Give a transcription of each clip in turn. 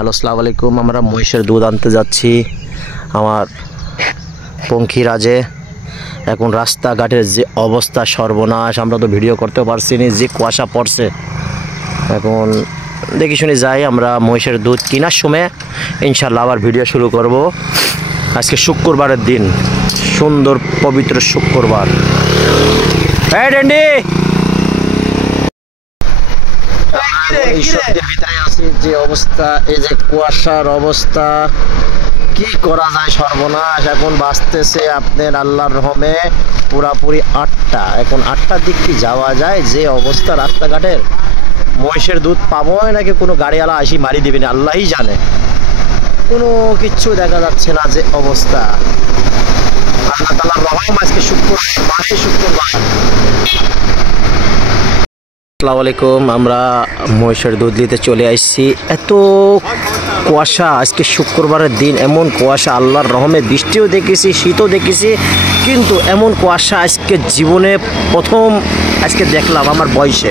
Hello, আসসালামু আলাইকুম। আমরা মহিষের দুধ আনতে যাচ্ছি আমার পঙ্খিরাজে। এখন রাস্তাঘাটের যে অবস্থা সর্বনাশ, আমরা তো ভিডিও করতে পারছি না, যে কুয়াশা পড়ছে। এখন দেখি শুনে যাই, আমরা মহিষের দুধ কেনার সময় ইনশাল্লাহ আবার ভিডিও শুরু করব। আজকে শুক্রবারের দিন, সুন্দর পবিত্র শুক্রবার। এই ডেন্ডি, ভিতরে আছি, যে অবস্থা, এই যে কুয়াশার অবস্থা, কি করা যায়, সর্বনাশ। এখন বাঁচতেছে আপনার আল্লাহর রহমে পুরাপুরি 8টা। এখন 8টার দিক কি যাওয়া যায়? যে অবস্থা রাস্তাঘাটের, মহিষের দুধ পাবো নাকি কোনো গাড়িওয়ালা আসি মারি দিবেন আল্লাহই জানে। কোনো কিচ্ছু দেখা যাচ্ছে না, যে অবস্থা। আল্লাহ তাআলার রহম, আজকে শুক্রবার, মানে শুক্রবার। আসসালামু আলাইকুম। আমরা মহিষের দুধ নিতে চলে আসছি। এত কুয়াশা, আজকে শুক্রবারের দিন এমন কুয়াশা, আল্লাহর রহমে বৃষ্টিও দেখেছি, শীতও দেখেছি, কিন্তু এমন কুয়াশা আজকে জীবনে প্রথম আজকে দেখলাম আমার বয়সে।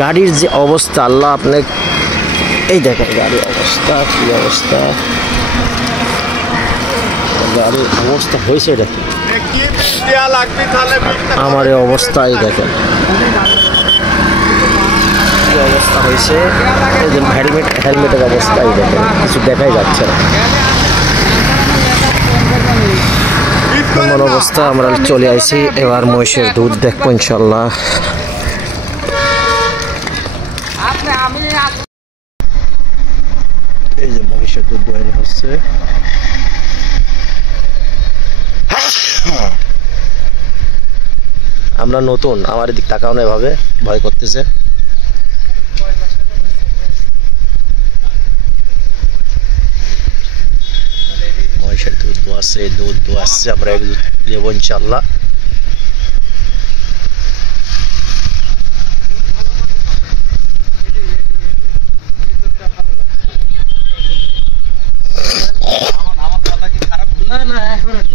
গাড়ির যে অবস্থা, আল্লাহ আপনি এই দেখেন গাড়ির অবস্থা, কী অবস্থা, গাড়ির অবস্থা হয়েছে দেখেন। আমার এই অবস্থাই দেখেন অবস্থা হয়েছে। হেলমেটের অবস্থাই দেখেন, কিছু দেখাই যাচ্ছে না, এমন অবস্থা। আমরা চলে আসি, এবার মহিষের দুধ দেখবো ইনশাল্লাহ। এই যে মহিষের দুধ দোয়ানি হচ্ছে। আমরা নতুন, আমার এদিক তাকাও না, এভাবে ভয় করতেছে। মহিষের দুধ দোয়াচ্ছে, দুধ দোয়াচ্ছে, আমরা দুধ নেবো ইনশাল্লাহ।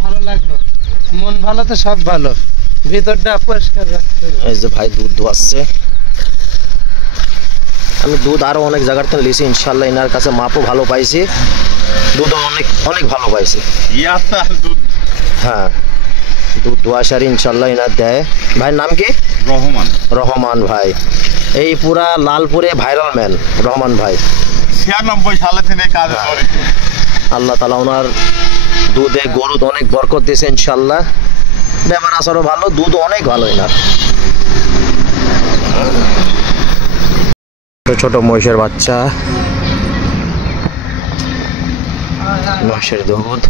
ভালো লাগলো, মন ভালো তো সব ভালো, ভিতরটা পরিষ্কার রাখতে হবে। এই যে ভাই দুধ দোয়াচ্ছে। আমি দুধ আরো অনেক জায়গার থেকে লিছি ইনশাল্লাহ, এনার কাছে মাপও ভালো পাইছি, দুধও অনেক অনেক ভালো পাইছি। হ্যাঁ, দুধ দোয়াশারি ইনশাল্লাহ এনার দেয়। ভাইয়ের নাম কি? রহমান। রহমান ভাই, এই পুরা লালপুরে ভাইরাল ম্যান রহমান ভাই। 96 সালে থেকে কাজ করে। আল্লাহ তাআলা ওনার দুধে গরুদ অনেক বরকত দিয়েছে ইনশাল্লাহ। ব্যবহার আচারও ভালো, দুধ অনেক ভালো এনার। ছোট মহিষের বাচ্চা, মহিষের দুধ।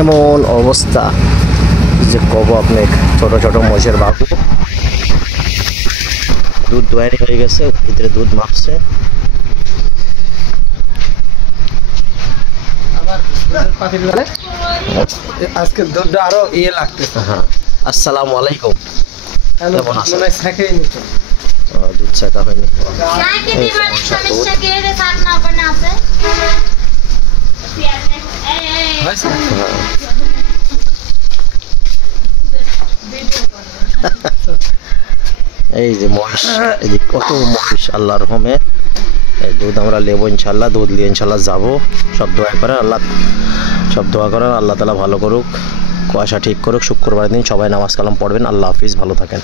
এমন অবস্থা যে কব আপনি, ছোট ছোট মহিষের বাবু। দুধ দোয়ানি হয়ে গেছে, ভিতরে দুধ মাপছে। আজকে দুধটা আরো ইয়ে লাগতেছে। হ্যাঁ, আসসালামু আলাইকুম। কেমন আছেন? দুধ ছাকা হয়নি। এই যে মহিষ, এদিক কত মহিষ, আল্লাহর রহমে। এই দুধ আমরা নেবো ইনশাল্লাহ, দুধ নিয়ে ইনশাল্লাহ যাবো। সব দোয়া করেন আল্লাহ, সব দোয়া করেন আল্লাহ তাআলা ভালো করুক, কুয়াশা ঠিক করুক। শুক্রবার দিন সবাই নামাজ কালাম পড়বেন। আল্লাহ হাফিজ, ভালো থাকেন।